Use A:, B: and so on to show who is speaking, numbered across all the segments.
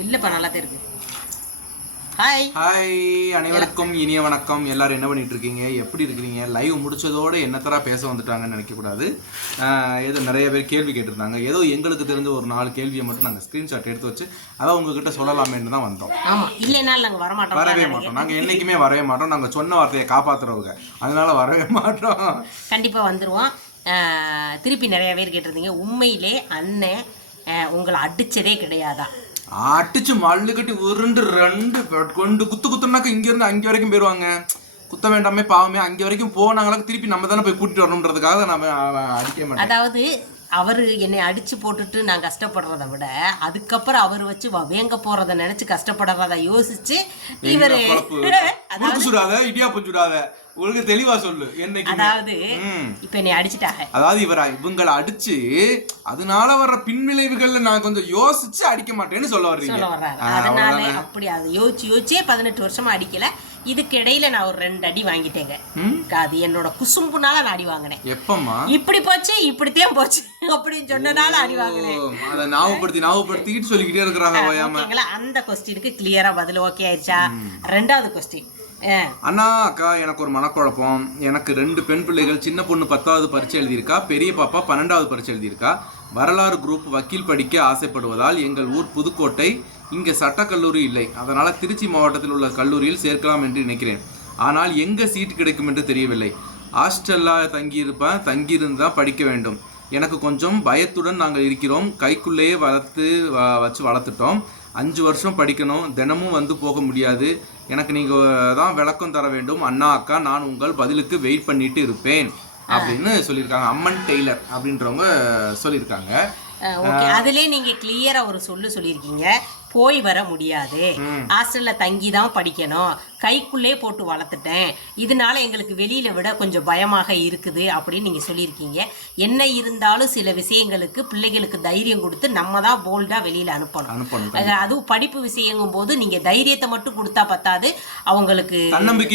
A: இல்லைப்பா நல்லா தான் இருக்கு. ஹாய்
B: ஹாய் அனைவருக்கும் இனிய வணக்கம். எல்லாரும் என்ன பண்ணிட்டு இருக்கீங்க? எப்படி இருக்கிறீங்க? லைவ் முடிச்சதோட என்னத்தரா பேச வந்துட்டாங்கன்னு நினைக்கக்கூடாது. ஏதோ நிறைய பேர் கேள்வி கேட்டிருந்தாங்க. ஏதோ எங்களுக்கு தெரிஞ்ச ஒரு நாலு கேள்வியை மட்டும் நாங்கள் ஸ்க்ரீன்ஷாட் எடுத்து வச்சு அதை உங்ககிட்ட சொல்லலாமேன்னு தான் வந்தோம்.
A: ஆமா இல்லைனாலும் நாங்கள் வரமாட்டோம்.
B: வரவே மாட்டோம். நாங்கள் என்னைக்குமே வரவே மாட்டோம். நாங்கள் சொன்ன வார்த்தையை காப்பாத்துறவங்க. அதனால வரவே மாட்டோம்.
A: கண்டிப்பாக வந்துடுவோம் திருப்பி நிறைய பேர் கேட்டிருந்தீங்க. உண்மையிலே அண்ணன் உங்களை அடிச்சதே கிடையாதா?
B: அடிச்சு மல்லு கட்டி உருண்டு ரெண்டு கொண்டு குத்து குத்துனாக்க இங்க இருந்து அங்கே வரைக்கும் போயிருவாங்க. குத்த வேண்டாமே பாவமே அங்க வரைக்கும் போனாங்களா திருப்பி நம்ம தானே போய் கூட்டிட்டு வரணுன்றதுக்காக நம்ம அடிக்க மாட்டேன்.
A: அதாவது அவர் என்னை அடிச்சு போட்டுட்டு நான் கஷ்டப்படுறத விட அதுக்கப்புறம் அவர் வச்சு வேங்க போறத நினைச்சு கஷ்டப்படுறத யோசிச்சு இவரு
B: இடியாப்பம் சுடாத உங்களுக்கு தெளிவா சொல்லு என்னைக்கு
A: அதாவது. இப்ப என்னை அடிச்சிட்டாங்க.
B: அதாவது இவரை இவங்களை அடிச்சு அதனால வர்ற பின்விளைவுகள்ல நான் கொஞ்சம் யோசிச்சு அடிக்க மாட்டேன்னு சொல்ல வர்றீங்க.
A: சொல்ல அதனால. அப்படி அதை யோசிச்சு யோசிச்சே பதினெட்டு வருஷமா அடிக்கல. இதுக்கு இடையில நான் ஒரு ரெண்டு அடி வாங்கிட்டேங்க? அது என்னோட குசும்புனால நான் அடி வாங்கினேன்.
B: எப்பம்மா?
A: இப்படி போச்சு இப்படித்தான் போச்சு அப்படின்னு சொன்னதால அடி வாங்கினேன்.
B: அதை ஞாபகப்படுத்தி ஞாபகப்படுத்திக்கிட்டு சொல்லிக்கிட்டே இருக்கிறாங்க
A: அந்த கொஸ்டினுக்கு கிளியரா பதில் ஓகே ஆயிடுச்சா? ரெண்டாவது கொஸ்டின்
B: அண்ணா அக்கா எனக்கு ஒரு மனக்குழப்பம். எனக்கு ரெண்டு பெண் பிள்ளைகள் சின்ன பொண்ணு பத்தாவது பரீட்சை எழுதியிருக்கா? பெரிய பாப்பா பன்னெண்டாவது பரீட்சை எழுதியிருக்கா? வரலாறு குரூப் வக்கீல் படிக்க ஆசைப்படுவதால் எங்கள் ஊர் புதுக்கோட்டை இங்கே சட்டக்கல்லூரி இல்லை. அதனால் திருச்சி மாவட்டத்தில் உள்ள கல்லூரியில் சேர்க்கலாம் என்று நினைக்கிறேன். ஆனால் எங்கே சீட் கிடைக்கும் என்று தெரியவில்லை. ஹாஸ்டலில் தங்கியிருப்பேன் தங்கியிருந்தால் படிக்க வேண்டும். எனக்கு கொஞ்சம் பயத்துடன் நாங்கள் இருக்கிறோம். கைக்குள்ளேயே வளர்த்து வ- வச்சு வளர்த்துட்டோம். அஞ்சு வருஷம் படிக்கணும். தினமும் வந்து போக முடியாது. எனக்கு நீங்கள் தான் விளக்கம் தர வேண்டும். அண்ணா அக்கா நான் உங்கள் பதிலுக்கு வெயிட் பண்ணிட்டு இருப்பேன். அப்படின்னு சொல்லியிருக்காங்க. அம்மன் டெய்லர் அப்படின்றவங்க சொல்லியிருக்காங்க.
A: ஓகே. அதுலயே நீங்க கிளியரா ஒரு சொல்லு சொல்லியிருக்கீங்க. போய் வர முடியாது. ஹாஸ்டல்ல தங்கி தான் படிக்கணும். கைக்குள்ளே போட்டு வளர்த்துட்டேன். இதனால எங்களுக்கு வெளியில விட கொஞ்சம் பயமாக இருக்குது அப்படின்னு நீங்க சொல்லியிருக்கீங்க. என்ன இருந்தாலும் சில விஷயங்களுக்கு பிள்ளைகளுக்கு தைரியம் கொடுத்து நம்ம தான் போல்டா வெளியில அனுப்பணும்.
B: அனுப்பணும்
A: அது- அதுவும் படிப்பு விஷயங்கும் போது நீங்க தைரியத்தை மட்டும் கொடுத்தா பத்தாது. அவங்களுக்கு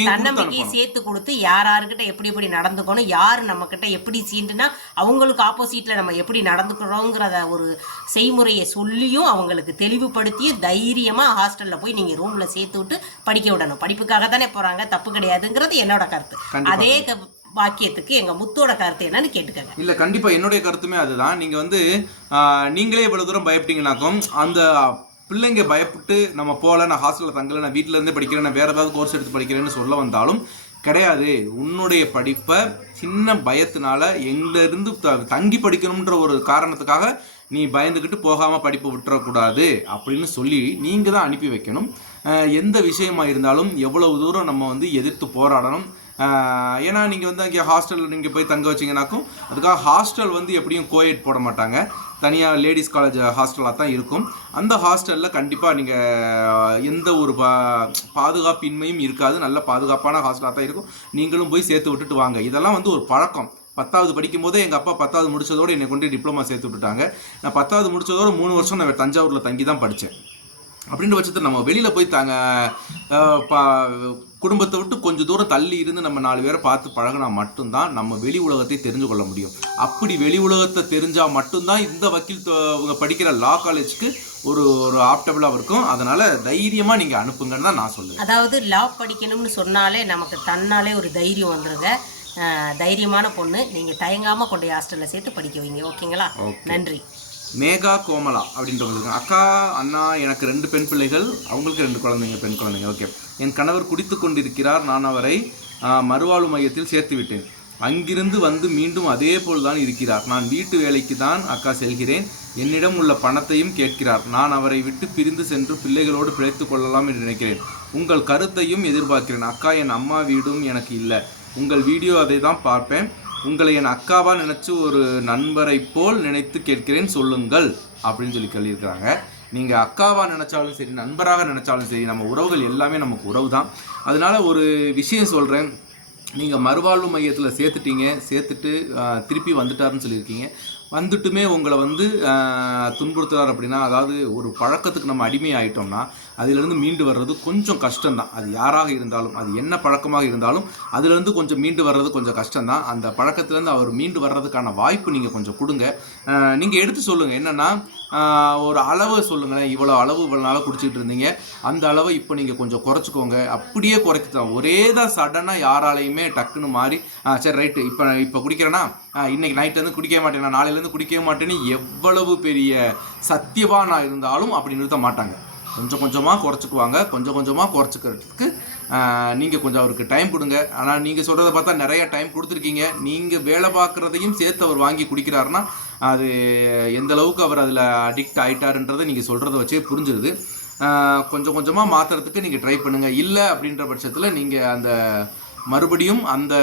A: தன்னம்பிக்கையை சேர்த்து கொடுத்து யார் யாருக்கிட்ட எப்படி எப்படி நடந்துக்கணும் யார் நம்ம கிட்ட எப்படி சீண்டுனா அவங்களுக்கு ஆப்போசிட்ல நம்ம எப்படி நடந்துக்கிறோங்கிறத ஒரு செய்முறையை சொல்லியும் அவங்களுக்கு தெளிவுபடுத்தியும் தைரியமா ஹாஸ்டல்ல போய் நீங்க ரூம்ல சேர்த்து விட்டு படிக்க விடணும். படிப்புக்காக தானே போறாங்க? தப்பு கிடையாதுங்கிறது என்னோட கருத்து.
B: கண்டிப்பா.
A: அதே வாக்கியத்துக்கு எங்க முத்தோட கருத்து என்னன்னு கேட்டுக்கங்க.
B: இல்லை கண்டிப்பாக என்னுடைய கருத்துமே அதுதான். நீங்கள் வந்து நீங்களே இவ்வளோ தூரம் பயப்பட்டீங்கனாக்கும் அந்த பிள்ளைங்க பயப்பட்டு நம்ம போகல நான் ஹாஸ்டலில் தங்கல நான் வீட்டில இருந்தே படிக்கிறேன் நான் வேற ஏதாவது கோர்ஸ் எடுத்து படிக்கிறேன்னு சொல்ல வந்தாலும் கிடையாது. உன்னுடைய படிப்பை சின்ன பயத்தினால எங்கிலிருந்து த- தங்கி படிக்கணுன்ற ஒரு காரணத்துக்காக நீ பயந்துக்கிட்டு போகாமல் படிப்பை விட்டுறக்கூடாது அப்படின்னு சொல்லி நீங்கள் தான் அனுப்பி வைக்கணும். எந்த விஷயமா இருந்தாலும் எவ்வளவு தூரம் நம்ம வந்து எதிர்த்து போராடணும். ஏன்னா நீங்கள் வந்து அங்கே ஹாஸ்டலில் நீங்கள் போய் தங்க வச்சிங்கனாக்கும் அதுக்காக ஹாஸ்டல் வந்து எப்படியும் கோயட் போட மாட்டாங்க. தனியாக லேடிஸ் காலேஜ் ஹாஸ்டலாக தான் இருக்கும். அந்த ஹாஸ்டலில் கண்டிப்பாக நீங்கள் எந்த ஒரு பா பாதுகாப்பின்மையும் இருக்காது. நல்ல பாதுகாப்பான ஹாஸ்டலாக தான் இருக்கும். நீங்களும் போய் சேர்த்து விட்டுட்டு வாங்க. இதெல்லாம் வந்து ஒரு பழக்கம். பத்தாவது படிக்கும் போதே எங்கள் அப்பா பத்தாவது முடிச்சதோடு என்னை கொண்டு டிப்ளமா சேர்த்து விட்டுட்டாங்க. நான் பத்தாவது முடிச்சதோட மூணு வருஷம் நான் தஞ்சாவூரில் தங்கி தான் படித்தேன் அப்படின்ற பட்சத்தில் நம்ம வெளியில் போய் தாங்க குடும்பத்தை விட்டு கொஞ்சம் தூரம் தள்ளி இருந்து நம்ம நாலு பேரை பார்த்து பழகினா மட்டும்தான் நம்ம வெளி உலகத்தை தெரிஞ்சு கொள்ள முடியும். அப்படி வெளி உலகத்தை தெரிஞ்சால் மட்டும்தான் இந்த வக்கீல் இவங்க படிக்கிற லா காலேஜ்க்கு ஒரு ஒரு ஆப்டபுளாக இருக்கும். அதனால் தைரியமாக நீங்கள் அனுப்புங்கன்னு தான் நான் சொல்லுவேன்.
A: அதாவது லா படிக்கணும்னு சொன்னாலே நமக்கு தன்னாலே ஒரு தைரியம் வந்துருங்க. அஹ், தைரியமான பொண்ணு. நீங்க தயங்காம கொண்டு ஹாஸ்டல்ல சேர்த்து படிக்க வைங்க. ஓகேங்களா? நன்றி.
B: மேகா கோமலா அப்படின்றவங்க அக்கா அண்ணா எனக்கு ரெண்டு பெண் பிள்ளைகள் அவங்களுக்கு ரெண்டு குழந்தைங்க பெண் குழந்தைங்க. ஓகே என் கணவர் குடித்து கொண்டிருக்கிறார் நான் அவரை மறுவாழ்வு மையத்தில் சேர்த்து விட்டேன். அங்கிருந்து வந்து மீண்டும் அதே போல் தான் இருக்கிறார். நான் வீட்டு வேலைக்கு தான் அக்கா செல்கிறேன். என்னிடம் உள்ள பணத்தையும் கேட்கிறார். நான் அவரை விட்டு பிரிந்து சென்று பிள்ளைகளோடு பிழைத்து கொள்ளலாம் என்று நினைக்கிறேன். உங்கள் கருத்தையும் எதிர்பார்க்கிறேன். அக்கா என் அம்மா வீடும் எனக்கு இல்லை. உங்கள் வீடியோ அதை தான் பார்ப்பேன். உங்களை என் அக்காவா நினைச்சு ஒரு நண்பரை போல் நினைத்து கேட்கிறேன் சொல்லுங்கள் அப்படின்னு சொல்லி சொல்லியிருக்கிறாங்க. நீங்க அக்காவா நினைச்சாலும் சரி நண்பராக நினைச்சாலும் சரி நம்ம உறவுகள் எல்லாமே நமக்கு உறவு தான் அதனால ஒரு விஷயம் சொல்றேன். நீங்கள் மறுவாழ்வு மையத்தில் சேர்த்துட்டீங்க. சேர்த்துட்டு திருப்பி வந்துட்டாருன்னு சொல்லியிருக்கீங்க. வந்துட்டுமே உங்களை வந்து துன்புறுத்துறார் அப்படின்னா அதாவது ஒரு பழக்கத்துக்கு நம்ம அடிமை ஆகிட்டோம்னா அதிலிருந்து மீண்டு வர்றது கொஞ்சம் கஷ்டம்தான். அது யாராக இருந்தாலும் அது என்ன பழக்கமாக இருந்தாலும் அதிலிருந்து கொஞ்சம் மீண்டு வர்றது கொஞ்சம் கஷ்டம்தான். அந்த பழக்கத்திலேருந்து அவர் மீண்டு வர்றதுக்கான வாய்ப்பு நீங்கள் கொஞ்சம் கொடுங்க. நீங்கள் எடுத்து சொல்லுங்கள் என்னென்னா ஒரு அளவு சொல்லுங்களேன். இவ்வளோ அளவு இவ்வளோ நாளாக குடிச்சிட்டு இருந்தீங்க. அந்த அளவை இப்போ நீங்கள் கொஞ்சம் குறைச்சிக்கோங்க. அப்படியே குறைக்கலாம் ஒரே தான் சடனாக யாராலையுமே டக்குன்னு மாறி ஆ சரி ரைட்டு. இப்போ இப்போ குடிக்கிறேன்னா ஆ, இன்னைக்கு நைட்லேருந்து குடிக்க மாட்டேன். நான் நாளையிலேருந்து குடிக்கவே மாட்டேன்னு எவ்வளவு பெரிய சத்தியவானா இருந்தாலும் அப்படி நிறுத்த மாட்டாங்க. கொஞ்சம் கொஞ்சமாக குறைச்சிக்குவாங்க. கொஞ்சம் கொஞ்சமாக குறைச்சிக்கிறதுக்கு நீங்கள் கொஞ்சம் அவருக்கு டைம் கொடுங்க. ஆனால் நீங்கள் சொல்கிறத பார்த்தா நிறைய டைம் கொடுத்துருக்கீங்க. நீங்கள் வேலை பார்க்குறதையும் சேர்த்து அவர் வாங்கி குடிக்கிறாருன்னா அது எந்த அளவுக்கு அவர் அதில் அடிக்ட் ஆகிட்டாருன்றதை நீங்கள் சொல்கிறத வச்சே புரிஞ்சிருது. கொஞ்சம் கொஞ்சமாக மாற்றுறதுக்கு நீங்கள் ட்ரை பண்ணுங்கள் இல்லை அப்படின்ற பட்சத்தில் நீங்கள் அந்த மறுபடியும் அந்த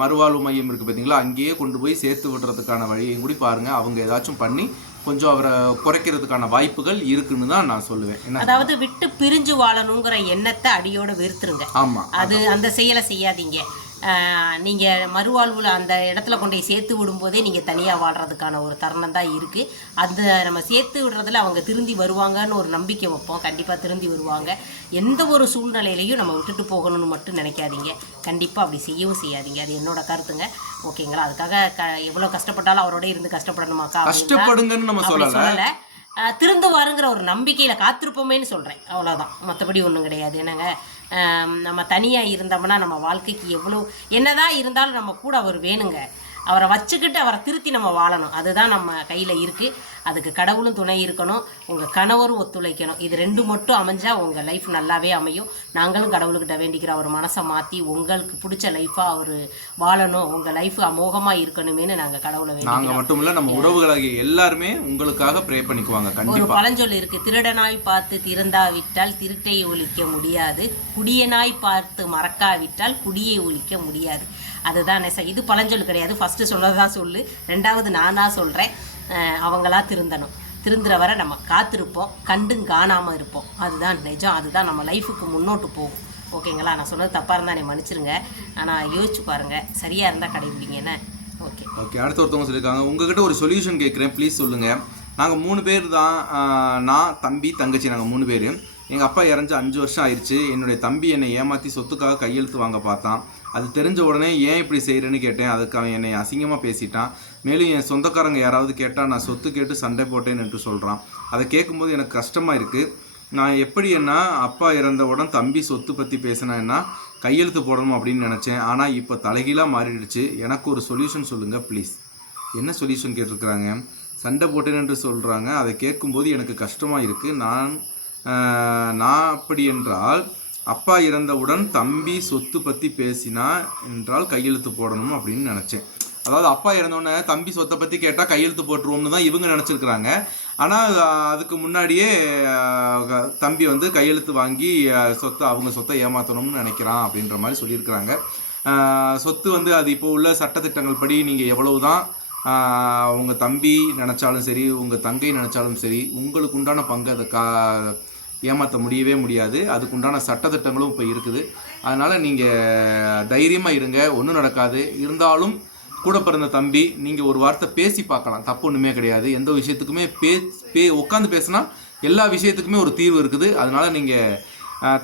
B: மறுவாழ்வு மையம் இருக்குது பார்த்தீங்களா அங்கேயே கொண்டு போய் சேர்த்து விடுறதுக்கான வழியையும் கூட பாருங்கள் அவங்க ஏதாச்சும் பண்ணி கொஞ்சம் அவரை குறைக்கிறதுக்கான வாய்ப்புகள் இருக்குன்னு தான் நான் சொல்லுவேன்.
A: அதாவது விட்டு பிரிஞ்சு வாழணுங்கிற எண்ணத்தை அடியோட வெறுத்துருங்க
B: ஆமாம்
A: அது அந்த செயலை செய்யாதீங்க. ஆஹ் நீங்க மறுவாழ்வுல அந்த இடத்துல கொண்டு போய் சேர்த்து விடும்போதே நீங்க தனியா வாழ்றதுக்கான ஒரு தருணம் தான் இருக்கு. அந்த நம்ம சேர்த்து விடுறதுல அவங்க திருந்தி வருவாங்கன்னு ஒரு நம்பிக்கை வைப்போம். கண்டிப்பா திருந்தி வருவாங்க. எந்த ஒரு சூழ்நிலையிலையும் நம்ம விட்டுட்டு போகணும்னு மட்டும் நினைக்காதீங்க. கண்டிப்பா அப்படி செய்யவும் செய்யாதீங்க. அது என்னோட கருத்துங்க. ஓகேங்களா அதுக்காக க எவ்வளோ கஷ்டப்பட்டாலும் அவரோட இருந்து கஷ்டப்படணுமாக்கா
B: கஷ்டப்படுங்கன்னு நம்ம சொல்லலை.
A: திருந்துவாருங்கிற ஒரு நம்பிக்கையில காத்திருப்போமேன்னு சொல்றேன். அவ்வளவுதான். மற்றபடி ஒன்றும் கிடையாது. என்னங்க? நம்ம தனியாக இருந்தோம்னா நம்ம வாழ்க்கைக்கு எவ்வளோ என்னதான் இருந்தாலும் நம்ம கூட அவர் வேணுங்க. அவரை வச்சுக்கிட்டு அவரை திருத்தி நம்ம வாழணும். அதுதான் நம்ம கையில இருக்கு. அதுக்கு கடவுளும் துணை இருக்கணும். உங்க கணவரும் ஒத்துழைக்கணும். இது ரெண்டு மட்டும் அமைஞ்சா உங்க லைஃப் நல்லாவே அமையும். நாங்களும் கடவுள்கிட்ட வேண்டிக்கிற அவர் மனசை மாத்தி உங்களுக்கு பிடிச்ச லைஃபா அவர் வாழணும். உங்க லைஃப் அமோகமா இருக்கணுமேனு நாங்க கடவுளை
B: நாங்கள் மட்டும் இல்லை நம்ம உறவுகளாகிய எல்லாருமே உங்களுக்காக ப்ரே பண்ணிக்குவாங்க.
A: ஒரு பழஞ்சொல் இருக்கு. திருடனாய் பார்த்து திருந்தாவிட்டால் திருட்டை ஒழிக்க முடியாது. குடியனாய் பார்த்து மறக்காவிட்டால் குடியை ஒழிக்க முடியாது. அதுதான் நெச. இது பழஞ்சொல் கிடையாது. ஃபஸ்ட்டு சொல்லதான் சொல்லு. ரெண்டாவது நானா சொல்கிறேன் அவங்களா திருந்தணும். திருந்துற வரை நம்ம காத்திருப்போம். கண்டும் காணாமல் இருப்போம். அதுதான் நிஜம். அதுதான் நம்ம லைஃபுக்கு முன்னோட்டு போகும். ஓகேங்களா? நான் சொன்னது தப்பாக இருந்தால் நீ மன்னிச்சிருங்க. ஆனால் யோசிச்சு பாருங்கள் சரியாக இருந்தால் கடைபிடிங்க. என்ன? ஓகே.
B: ஓகே. அடுத்த ஒருத்தவங்க சொல்லியிருக்காங்க. உங்ககிட்ட ஒரு சொல்யூஷன் கேட்குறேன். ப்ளீஸ் சொல்லுங்கள் நாங்கள் மூணு பேர் தான் நான் தம்பி தங்கச்சி நாங்கள் மூணு பேர். எங்கள் அப்பா இறஞ்சி அஞ்சு வருஷம் ஆயிடுச்சு. என்னுடைய தம்பி என்னை ஏமாற்றி சொத்துக்காக கையெழுத்து வாங்க பார்த்தான். அது தெரிஞ்ச உடனே ஏன் இப்படி செய்கிறேன்னு கேட்டேன். அதுக்கு அவன் என்னை அசிங்கமாக பேசிட்டான். மேலும் என் சொந்தக்காரங்க யாராவது கேட்டால் நான் சொத்து கேட்டு சண்டை போட்டேன் என்று சொல்கிறான் அதை கேட்கும்போது எனக்கு கஷ்டமாக இருக்குது நான் எப்படி என்ன அப்பா இறந்தவுடன் தம்பி சொத்து பற்றி பேசினேன்னா கையெழுத்து போடணும் அப்படின்னு நினச்சேன். ஆனால் இப்போ தலைகீழாக மாறிடுச்சு. எனக்கு ஒரு சொல்யூஷன் சொல்லுங்கள் ப்ளீஸ் என்ன சொல்யூஷன் கேட்டிருக்கிறாங்க? சண்டை போட்டேன் என்று சொல்கிறாங்க அதை கேட்கும்போது எனக்கு கஷ்டமாக இருக்குது நான் நான் அப்படி என்றால் அப்பா இறந்தவுடன் தம்பி சொத்து பற்றி பேசினா என்றால் கையெழுத்து போடணும் அப்படின்னு நினச்சேன். அதாவது அப்பா இறந்தோடனே தம்பி சொத்தை பற்றி கேட்டால் கையெழுத்து போட்டுருவோம்னு தான் இவங்க நினச்சிருக்கிறாங்க. ஆனால் அதுக்கு முன்னாடியே தம்பி வந்து கையெழுத்து வாங்கி சொத்தை அவங்க சொத்தை ஏமாற்றணும்னு நினைக்கிறான் அப்படின்ற மாதிரி சொல்லியிருக்கிறாங்க. சொத்து வந்து அது இப்போ உள்ள சட்டத்திட்டங்கள் படி நீங்கள் எவ்வளவு தான் உங்கள் தம்பி நினச்சாலும் சரி உங்கள் தங்கை நினச்சாலும் சரி உங்களுக்கு உண்டான பங்கு அதை கா ஏமாற்ற முடியவே முடியாது. அதுக்குண்டான சட்டத்திட்டங்களும் இப்போ இருக்குது. அதனால் நீங்கள் தைரியமாக இருங்க. ஒன்றும் நடக்காது. இருந்தாலும் கூட பிறந்த தம்பி நீங்கள் ஒரு வார்த்தை பேசி பார்க்கலாம். தப்பு ஒன்றுமே கிடையாது. எந்த விஷயத்துக்குமே பே பே உட்காந்து பேசினா எல்லா விஷயத்துக்குமே ஒரு தீர்வு இருக்குது. அதனால் நீங்கள்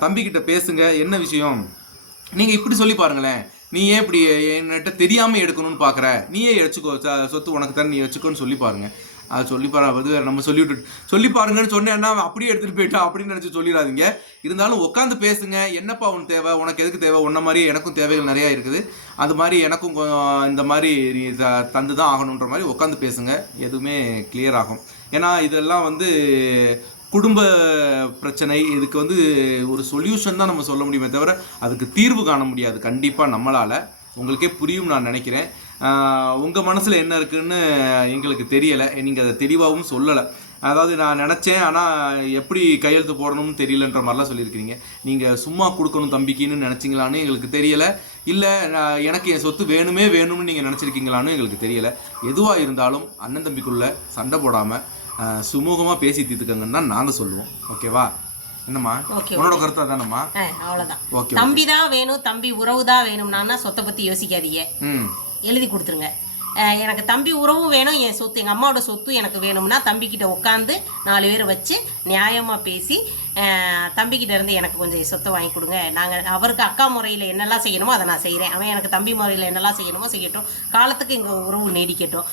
B: தம்பிக்கிட்ட பேசுங்க. என்ன விஷயம்? நீங்கள் இப்படி சொல்லி பாருங்களேன். நீ ஏன் இப்படி என்கிட்ட தெரியாமல் எடுக்கணும்னு பார்க்குற நீயே எடுத்துக்கோ. சொத்து உனக்கு தர நீ வச்சுக்கோன்னு சொல்லி பாருங்கள் அது சொல்லி பாரு அது நம்ம சொல்லி விட்டு சொல்லி பாருங்கன்னு சொன்னேன்னா அப்படியே எடுத்துகிட்டு போயிட்டா அப்படின்னு நினச்சி சொல்லிடாதீங்க இருந்தாலும் உட்காந்து பேசுங்க என்னப்பா உனக்கு தேவை உனக்கு எதுக்கு தேவை? உன்ன மாதிரி எனக்கும் தேவைகள் நிறையா இருக்குது. அது மாதிரி எனக்கும் இந்த மாதிரி நீ த- தந்து தான் ஆகணுன்ற மாதிரி உட்காந்து பேசுங்க. எதுவுமே கிளியர் ஆகும். ஏன்னா இதெல்லாம் வந்து குடும்ப பிரச்சனை. இதுக்கு வந்து ஒரு சொல்யூஷன் தான் நம்ம சொல்ல முடியுமே தவிர அதுக்கு தீர்வு காண முடியாது. கண்டிப்பாக நம்மளால். உங்களுக்கே புரியும் நான் நினைக்கிறேன். உங்கள் மனசில் என்ன இருக்குன்னு எங்களுக்கு தெரியலை. நீங்கள் அதை தெளிவாகவும் சொல்லலை. அதாவது நான் நினச்சேன் ஆனால் எப்படி கையெழுத்து போடணும்னு தெரியலன்ற மாதிரிலாம் சொல்லியிருக்கிறீங்க. நீங்கள் சும்மா கொடுக்கணும் தம்பிக்குன்னு நினச்சிங்களான்னு எங்களுக்கு தெரியலை. இல்லை எனக்கு என் சொத்து வேணுமே வேணும்னு நீங்கள் நினச்சிருக்கீங்களான்னு எங்களுக்கு தெரியலை. எதுவாக இருந்தாலும் அண்ணன் தம்பிக்குள்ளே சண்டை போடாமல் சுமூகமாக பேசி தீர்த்துக்கங்கன்னு தான் நாங்கள் சொல்லுவோம். ஓகேவா? என்னம்மா? உன்னோட கருத்து அதானம்மா
A: அவ்வளோதான்
B: ஓகே
A: தம்பி தான் வேணும் தம்பி உறவு தான் வேணும்னா சொத்தை பற்றி யோசிக்காதீங்க.
B: ம்.
A: எழுதி கொடுத்துருங்க. எனக்கு தம்பி உறவும் வேணும் என் சொத்து எங்கள் அம்மாவோட சொத்து எனக்கு வேணும்னா தம்பிக்கிட்ட உட்காந்து நாலு பேர் வச்சு நியாயமாக பேசி தம்பிக்கிட்ட இருந்து எனக்கு கொஞ்சம் சொத்தை வாங்கி கொடுங்க. நாங்கள் அவருக்கு அக்கா முறையில் என்னெல்லாம் செய்யணுமோ அதை நான் செய்கிறேன் அவன் எனக்கு தம்பி முறையில் என்னெல்லாம் செய்யணுமோ செய்யட்டும். காலத்துக்கு எங்கள் உறவு நீடிக்கட்டும்.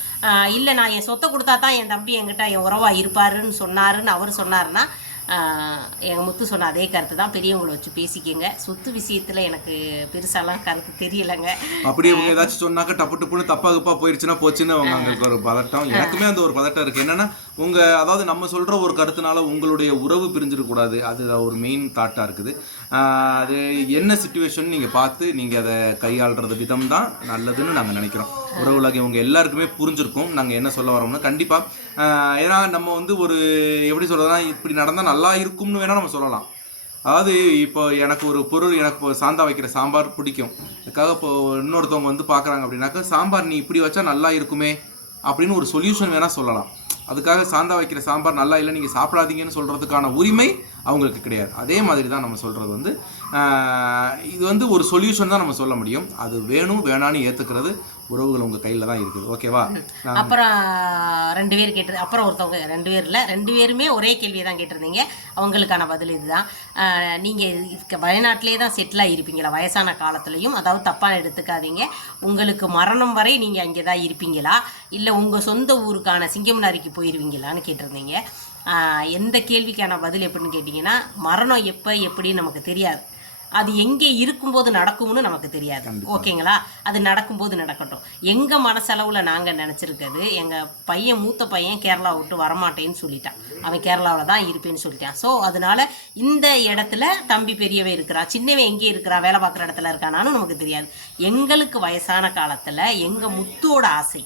A: இல்லை நான் என் சொத்தை கொடுத்தா தான் என் தம்பி என்கிட்ட என் உறவாக இருப்பாருன்னு சொன்னாருன்னு அவர் சொன்னாருன்னா எங்கள் முத்து சொன்ன அதே கருத்து தான் பெரியவங்களை வச்சு பேசிக்கங்க. சொத்து விஷயத்தில் எனக்கு பெருசாலாம் கருத்து தெரியலைங்க.
B: அப்படி இவங்க ஏதாச்சும் சொன்னாக்க டப்பு டப்புன்னு தப்பா கப்பா போயிருச்சுன்னா போச்சுன்னு அவங்க அவங்களுக்கு ஒரு பதட்டம். எனக்குமே அந்த ஒரு பதட்டம் இருக்கு. என்னன்னா உங்கள் அதாவது நம்ம சொல்கிற ஒரு கருத்துனால உங்களுடைய உறவு பிரிஞ்சிடக்கூடாது அது ஒரு மெயின் தாட்டாக இருக்குது. அது என்ன சுச்சுவேஷன் நீங்கள் பார்த்து நீங்கள் அதை கையாளுறது விதம் தான் நல்லதுன்னு நாங்கள் நினைக்கிறோம். உறவுலக இவங்க எல்லாருக்குமே புரிஞ்சிருக்கும். நாங்கள் என்ன சொல்ல வரோம்னா கண்டிப்பாக ஏன்னா நம்ம வந்து ஒரு எப்படி சொல்கிறதுனா இப்படி நடந்தால் நல்லா இருக்கும்னு வேணால் நம்ம சொல்லலாம். அதாவது இப்போ எனக்கு ஒரு பொருள் எனக்கு இப்போ சாந்தா வைக்கிற சாம்பார் பிடிக்கும். அதுக்காக இப்போ இன்னொருத்தவங்க வந்து பார்க்குறாங்க அப்படின்னாக்கா சாம்பார் நீ இப்படி வச்சா நல்லா இருக்குமே? அப்படின்னு ஒரு சொல்யூஷன் வேணால் சொல்லலாம். அதுக்காக சாந்தா வைக்கிற சாம்பார் நல்லா இல்லை நீங்கள் சாப்பிடாதீங்கன்னு சொல்கிறதுக்கான உரிமை அவங்களுக்கு கிடையாது. அதே மாதிரி தான் நம்ம சொல்கிறது வந்து இது வந்து ஒரு சொல்யூஷன் தான் நம்ம சொல்ல முடியும். அது வேணும் வேணான்னு ஏற்றுக்கிறது உறவுகள் உங்கள் கையில் தான் இருக்குது. ஓகேவா
A: அப்புறம் ரெண்டு பேர் கேட்டு அப்புறம் ஒருத்தவங்க ரெண்டு பேர் இல்லை ரெண்டு பேருமே ஒரே கேள்வியை தான் கேட்டிருந்தீங்க. அவங்களுக்கான பதில் இதுதான். ஆஹ் நீங்க இதுக்கு வயநாட்டிலே தான் செட்டில் ஆகிருப்பீங்களா வயசான காலத்துலையும் அதாவது தப்பாக எடுத்துக்காதீங்க. உங்களுக்கு மரணம் வரை நீங்க அங்கே தான் இருப்பீங்களா? இல்லை உங்க சொந்த ஊருக்கான சிங்கம்னாரிக்கு போயிருவீங்களான்னு கேட்டிருந்தீங்க. எந்த கேள்விக்கான பதில் எப்படின்னு கேட்டிங்கன்னா மரணம் எப்போ எப்படின்னு நமக்கு தெரியாது. அது எங்கே இருக்கும்போது நடக்கும்னு நமக்கு தெரியாது. ஓகேங்களா? அது நடக்கும்போது நடக்கட்டும். எங்க மனசளவுல நாங்க நினைச்சிருக்கிறது எங்க பையன் மூத்த பையன் கேரளா விட்டு வரமாட்டேன்னு சொல்லிட்டான். அவன் கேரளாவில் தான் இருப்பேன்னு சொல்லிட்டான். ஸோ அதனால இந்த இடத்துல தம்பி பெரியவன் இருக்கிறான் சின்னவன் எங்கே இருக்கிறான் வேலை பார்க்குற இடத்துல இருக்கானான்னு நமக்கு தெரியாது. எங்களுக்கு வயசான காலத்துல எங்க முத்தோட ஆசை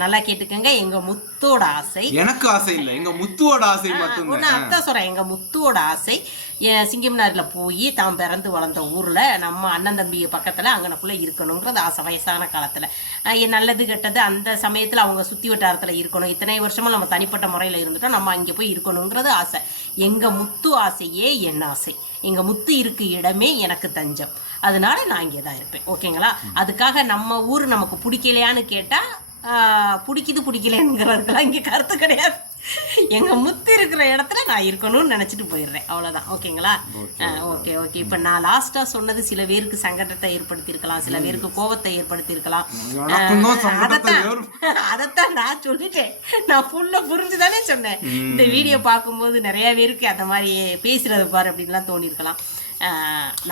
A: நல்லா கேட்டுக்கங்க எங்க முத்தோட ஆசை.
B: எனக்கு ஆசை இல்லை. எங்கள் முத்துவோட ஆசை
A: ஒன்று
B: மட்டும்தான்?
A: அதான் சொல்கிறேன் எங்கள் முத்துவோட ஆசை. என் சிங்கம்னாரில் போய் தான் பிறந்து வளர்ந்த ஊரில் நம்ம அண்ணன் தம்பி பக்கத்தில் அங்கனக்குள்ளே இருக்கணுங்கிறது ஆசை. வயசான காலத்தில். நல்லது கெட்டது அந்த சமயத்தில் அவங்க சுற்றி வட்டாரத்தில் இருக்கணும். இத்தனை வருஷமும் நம்ம தனிப்பட்ட முறையில் இருந்துட்டோம். நம்ம அங்கே போய் இருக்கணுங்கிறது ஆசை. எங்கள் முத்து ஆசையே என் ஆசை. எங்கள் முத்து இருக்கு இடமே எனக்கு தஞ்சம். அதனால நான் இங்கே தான் இருப்பேன். ஓகேங்களா? அதுக்காக நம்ம ஊர் நமக்கு பிடிக்கலையான்னு கேட்டால் பிடிக்குது பிடிக்கலங்கிறதுக்கெல்லாம் இங்கே கருத்து கிடையாது. எங்க முத்து இருக்கிற இடத்துல நான் இருக்கணும்னு நினைச்சிட்டு போயிடுறேன். அவ்வளவுதான். ஓகேங்களா? Okay okay. இப்போ நான் லாஸ்டா சொன்னது சில பேருக்கு சங்கடத்தை ஏற்படுத்தியிருக்கலாம் சில பேருக்கு கோபத்தை ஏற்படுத்தியிருக்கலாம். அதைத்தான் அதைத்தான் நான் சொல்லிட்டேன். நான் ஃபுல்லா புரிஞ்சுதானே சொன்னேன். இந்த வீடியோ பார்க்கும்போது நிறைய பேருக்கு அந்த மாதிரி பேசுறது பாரு அப்படின்லாம் தோணியிருக்கலாம்.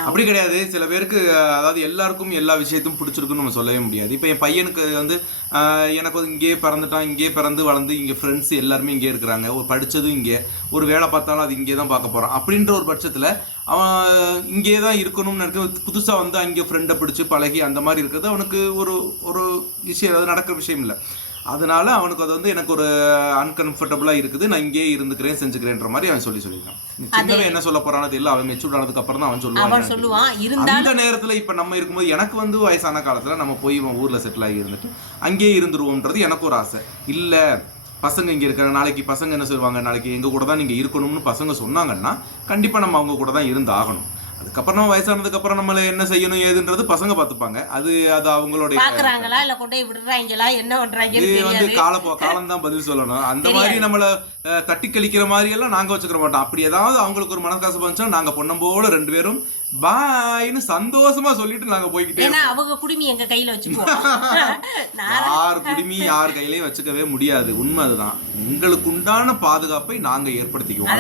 B: அப்படி கிடையாது. சில பேருக்கு அதாவது எல்லாருக்கும் எல்லா விஷயத்தையும் பிடிச்சிருக்குன்னு நம்ம சொல்லவே முடியாது. இப்போ என் பையனுக்கு வந்து எனக்கு வந்து இங்கேயே பிறந்துட்டான் இங்கேயே பிறந்து வளர்ந்து இங்கே ஃப்ரெண்ட்ஸ் எல்லாருமே இங்கே இருக்கிறாங்க. ஒரு படித்ததும் இங்கே. ஒரு வேலை பார்த்தாலும் அது இங்கே தான் பார்க்க போகிறான் அப்படின்ற ஒரு பட்சத்தில் அவன் இங்கே தான் இருக்கணும்னு இருக்க புதுசாக வந்து அங்கே ஃப்ரெண்டை பிடிச்சி பழகி அந்த மாதிரி இருக்கிறது அவனுக்கு ஒரு ஒரு விஷயம் அதாவது நடக்கிற விஷயம் இல்லை. அதனால அவனுக்கு அது வந்து எனக்கு ஒரு அன்கம்ஃபர்டபுளாக இருக்குது. நான் இங்கேயே இருந்துக்கிறேன் செஞ்சுக்கிறேன்ற மாதிரி அவன் சொல்லி சொல்லியிருக்கான். சின்னவன் என்ன சொல்ல போறானது இல்லை அவன் மெச்சூர்ட் ஆனதுக்கு அப்புறம் தான் அவன் சொல்லுவான்
A: சொல்லுவான். இருந்தா
B: அந்த நேரத்துல இப்ப நம்ம இருக்கும்போது எனக்கு வந்து வயசான காலத்துல நம்ம போய் இவன் ஊர்ல செட்டில் ஆகி இருந்துட்டு அங்கேயே இருந்துருவோம்ன்றது எனக்கு ஒரு ஆசை. இல்ல பசங்க இங்க இருக்கிற நாளைக்கு பசங்க என்ன சொல்லுவாங்க? நாளைக்கு எங்க கூட தான் நீங்க இருக்கணும்னு பசங்க சொன்னாங்கன்னா கண்டிப்பா நம்ம அவங்க கூட தான் இருந்து ஆகணும். அதுக்கப்புறம் நம்ம வயசானதுக்கு அப்புறம் நம்மள என்ன செய்யணும் ஏதுன்றது பசங்க பார்த்துப்பாங்க. அது அது அவங்களுடைய
A: பாக்குறாங்களா இல்ல கொண்டு போய் விடுறாங்களா என்ன
B: இது
A: பண்றாங்கன்னு
B: வந்து
A: தெரியாது.
B: கால காலம் தான் பதில் சொல்லணும். அந்த மாதிரி நம்மள தட்டி கழிக்கிற மாதிரி எல்லாம் நாங்க வச்சுக்கிற மாட்டோம். அப்படி ஏதாவது அவங்களுக்கு ஒரு வந்துச்சா நாங்க பொண்ணம்போல ரெண்டு பேரும் பாய்னு சந்தோஷமா சொல்லிட்டு நாங்க போய்கிட்டே
A: ஏன்னா அவங்க குடுமி எங்க கையில நான்
B: யார் குடுமி யார் கையிலயும் வச்சுக்கவே முடியாது. உண்மை அதுதான் எங்களுக்கு உண்டான பாதுகாப்பை நாங்க ஏற்படுத்திக்குவோம்.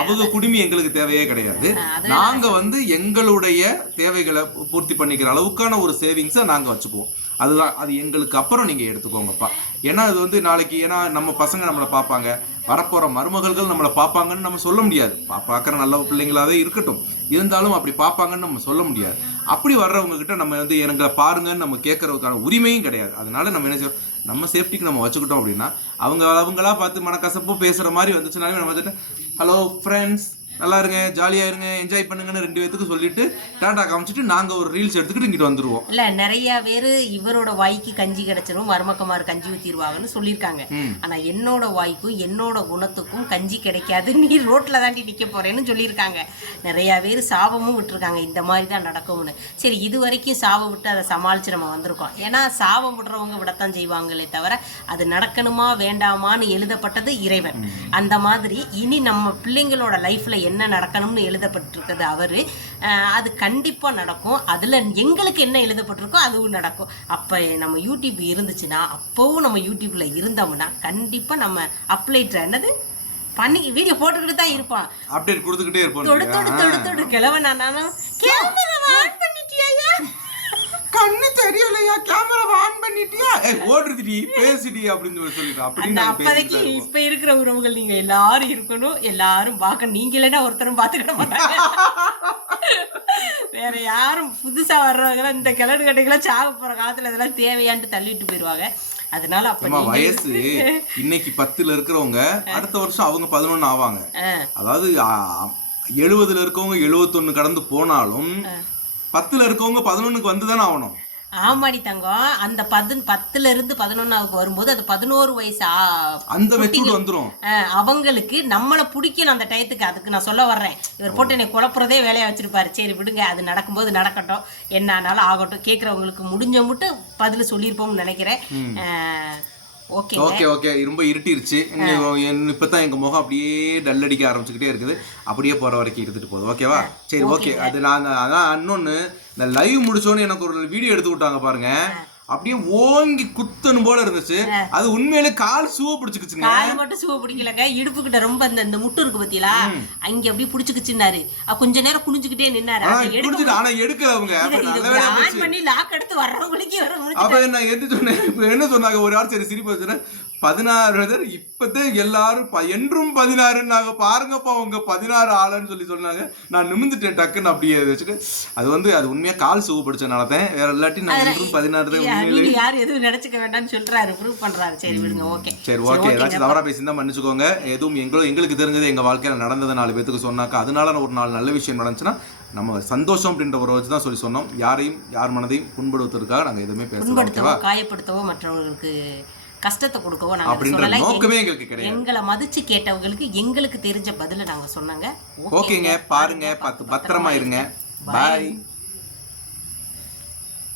B: அவங்க குடுமி எங்களுக்கு தேவையே கிடையாது. நாங்க வந்து எங்களுடைய தேவைகளை பூர்த்தி பண்ணிக்கிற அளவுக்கான ஒரு சேவிங்ஸை நாங்க வச்சுக்குவோம். அதுதான் அது எங்களுக்கு அப்புறம் நீங்கள் எடுத்துக்கோங்கப்பா. ஏன்னா அது வந்து நாளைக்கு ஏன்னா நம்ம பசங்க நம்மளை பார்ப்பாங்க. வரப்போகிற மருமகள்கள் நம்மளை பார்ப்பாங்கன்னு நம்ம சொல்ல முடியாது. பார்க்குற நல்ல பிள்ளைங்களாவே இருக்கட்டும். இருந்தாலும் அப்படி பார்ப்பாங்கன்னு நம்ம சொல்ல முடியாது. அப்படி வர்றவங்க கிட்ட நம்ம வந்து எங்களை பாருங்கன்னு நம்ம கேட்கறதுக்கான உரிமையும் கிடையாது. அதனால நம்ம என்ன செய்யறோம்? நம்ம சேஃப்டிக்கு நம்ம வச்சுக்கிட்டோம் அப்படின்னா அவங்க அவங்களா பார்த்து மனக்கசப்பும் பேசுகிற மாதிரி வந்துச்சுனாலே நம்ம வந்துட்டு ஹலோ ஃப்ரெண்ட்ஸ் நல்லா இருங்க ஜாலியா இருங்க என்ஜாய் பண்ணுங்கன்னு ரெண்டு பேத்துக்கு சொல்லிட்டு டாடா காமிச்சிட்டு நாங்க ஒரு ரீல்ஸ் எடுத்துக்கிட்டு இங்கிட்டு வந்துருவோம்.
A: இல்ல நிறைய பேரு இவரோட வாய்க்கு கஞ்சி கிடைச்சிரும் மருமக்கமார் கஞ்சி ஊத்திடுவாங்கன்னு சொல்லியிருக்காங்க. ஆனா என்னோட வாய்க்கும் என்னோட குணத்துக்கும் கஞ்சி கிடைக்காது நீ ரோட்ல தாண்டி நிக்க போறேன்னு சொல்லியிருக்காங்க. நிறைய பேர் சாபமும் விட்டுருக்காங்க இந்த மாதிரி தான் நடக்கும்னு. சரி இது வரைக்கும் சாபம் விட்டு அதை சமாளிச்சு நம்ம வந்திருக்கோம். ஏன்னா சாபம் விடுறவங்க விடத்தான் செய்வாங்களே தவிர அது நடக்கணுமா வேண்டாமான்னு எழுதப்பட்டது இறைவன். அந்த மாதிரி இனி நம்ம பிள்ளைங்களோட லைஃப்ல என்ன நடக்கணும்னு எழுதப்பட்டிருக்கிறது அவரு. அது கண்டிப்பா நடக்கும். அதுல எங்களுக்கு என்ன எழுதப்பட்டிருக்கோ அதுவும் நடக்கும். அப்ப நம்ம யூடியூப் இருந்துச்சுன்னா அப்பவும் நம்ம யூடியூப்ல இருந்தோம்னா கண்டிப்பா நம்ம அப்ளை என்னது? பண்ணி வீடியோ போட்டுக்கிட்டு தான் இருப்பான்
B: அப்டேட் கொடுத்துக்கிட்டே
A: தொடு தொடு
B: இருப்போம்
A: தொடு தொடு கிழவன் நானும் பண்ணிட்டியா
B: கண்ணு தெரியலையா? கேமரா ஆன் பண்ணிட்டியா? ஓடுறதுடி பேசிடி அப்படின்னு சொல்லி சொல்லிட்டு. அப்படி
A: அந்த
B: நாங்க
A: அப்போதைக்கு
B: பேசிட்டு
A: இப்ப இருக்கிற உறவுகள் நீங்க எல்லாரும் இருக்கணும் எல்லாரும் பார்க்கணும் நீங்க இல்லைன்னா ஒருத்தரும் பார்த்துக்கிட மாட்டாங்க. வேற யாரும் புதுசா வர்றவங்க இந்த கிழடு கட்டைகளாம் சாக போற காலத்துல இதெல்லாம் தேவையான்ட்டு தள்ளிட்டு போயிடுவாங்க அதனால அப்ப
B: வயசு. இன்னைக்கு பத்துல இருக்கிறவங்க அடுத்த வருஷம் அவங்க பதினொன்னு ஆவாங்க. அதாவது எழுபதுல இருக்கவங்க எழுபத்தொன்னு கடந்து போனாலும் பத்துல இருக்கவங்க பதினொன்னுக்கு வந்து தானே ஆகணும்.
A: ஆமாடி தங்கம். அந்த பது பத்துல இருந்து பதினொன்னாவுக்கு வரும்போது அது பதினோரு வயசு
B: அந்த
A: அஹ் அவங்களுக்கு நம்மளை பிடிக்கணும் அந்த டயத்துக்கு. அதுக்கு நான் சொல்ல வர்றேன். இவர் போட்டு என்னை குழப்புறதே வேலையா வச்சிருப்பாரு. சரி விடுங்க. அது நடக்கும்போது நடக்கட்டும். என்ன ஆனாலும் ஆகட்டும். கேட்குறவங்களுக்கு முடிஞ்ச மட்டும் பதில் சொல்லியிருப்போம்னு நினைக்கிறேன். Okay
B: okay. ரொம்ப இருட்டிருச்சு. இப்பதான் எங்க முகம் அப்படியே டல் அடிக்க ஆரம்பிச்சுக்கிட்டே இருக்குது. அப்படியே போற வரைக்கும் எடுத்துட்டு போகுது ஓகேவா? சரி ஓகே. அது நான் அதான் இன்னொன்னு இந்த லைவ் முடிச்சோன்னு எனக்கு ஒரு வீடியோ எடுத்து விட்டாங்க பாருங்க. அப்படியே ஓங்கி குத்தணும் போல இருந்துச்சு. அது உண்மையிலே கால் சூவ பிடிச்சுக்குச்சுங்க.
A: கால் மட்டும் சூவ பிடிக்கலங்க. இடுப்பு கிட்ட ரொம்ப இந்த இந்த முட்டு இருக்கு பத்தியலா அங்க அப்படியே பிடிச்சுக்கிச்சுன்னாரு. கொஞ்ச நேரம் குனிஞ்சுக்கிட்டே நின்னாரு.
B: ஆனா எடுக்கல அவங்க.
A: ஆன் பண்ணி லாக் எடுத்து வர்றவங்களுக்கே
B: அப்ப என்ன எது சொன்னேன் என்ன சொன்னாங்க? ஒரு ஆள் சரி சிரிப்பு வச்சுறேன் பதினாறு பேர் இப்பத்தே எல்லாரும் என்றும் பதினாறுன்னாங்க. பாருங்கப்பா உங்க பதினாறு ஆளுன்னு சொல்லி சொன்னாங்க. நான் நிமிந்துட்டேன் டக்குன்னு அப்படியே வச்சுட்டு. அது வந்து அது உண்மையா கால் சுவு படிச்சனால தான். வேற இல்லாட்டி நான் என்றும் பதினாறு தான்
A: யாரும் எதுவும் நினைச்சுக்க வேண்டாம்னு சொல்றாரு. ப்ரூவ் பண்றாரு. சரி விடுங்க ஓகே
B: சரி ஓகே ஏதாச்சும் தவறா பேசியிருந்தா மன்னிச்சுக்கோங்க. எதுவும் எங்களும் எங்களுக்கு தெரிஞ்சது எங்க வாழ்க்கையில நடந்தது நாலு பேத்துக்கு சொன்னாக்கா அதனால ஒரு நாலு நல்ல விஷயம் நடந்துச்சுன்னா நம்ம சந்தோஷம் அப்படின்ற ஒரு வச்சு தான் சொல்லி சொன்னோம். யாரையும் யார் மனதையும் புண்படுத்துறதுக்காக நாங்க எதுவுமே
A: புண்படுத்தவோ காயப்படுத்தவோ மற்றவங்களுக்கு கஷ்டத்தை கொடுக்கவோ நாங்க
B: அப்படின்ற
A: சொல்லல.
B: நோக்கமே எங்களுக்கு கிடையாது.
A: எங்களை மதிச்சு கேட்டவங்களுக்கு எங்களுக்கு தெரிஞ்ச பதில நாங்க சொன்னாங்க.
B: ஓகேங்க பாருங்க பார்த்து பத்திரமா இருங்க. பாய்.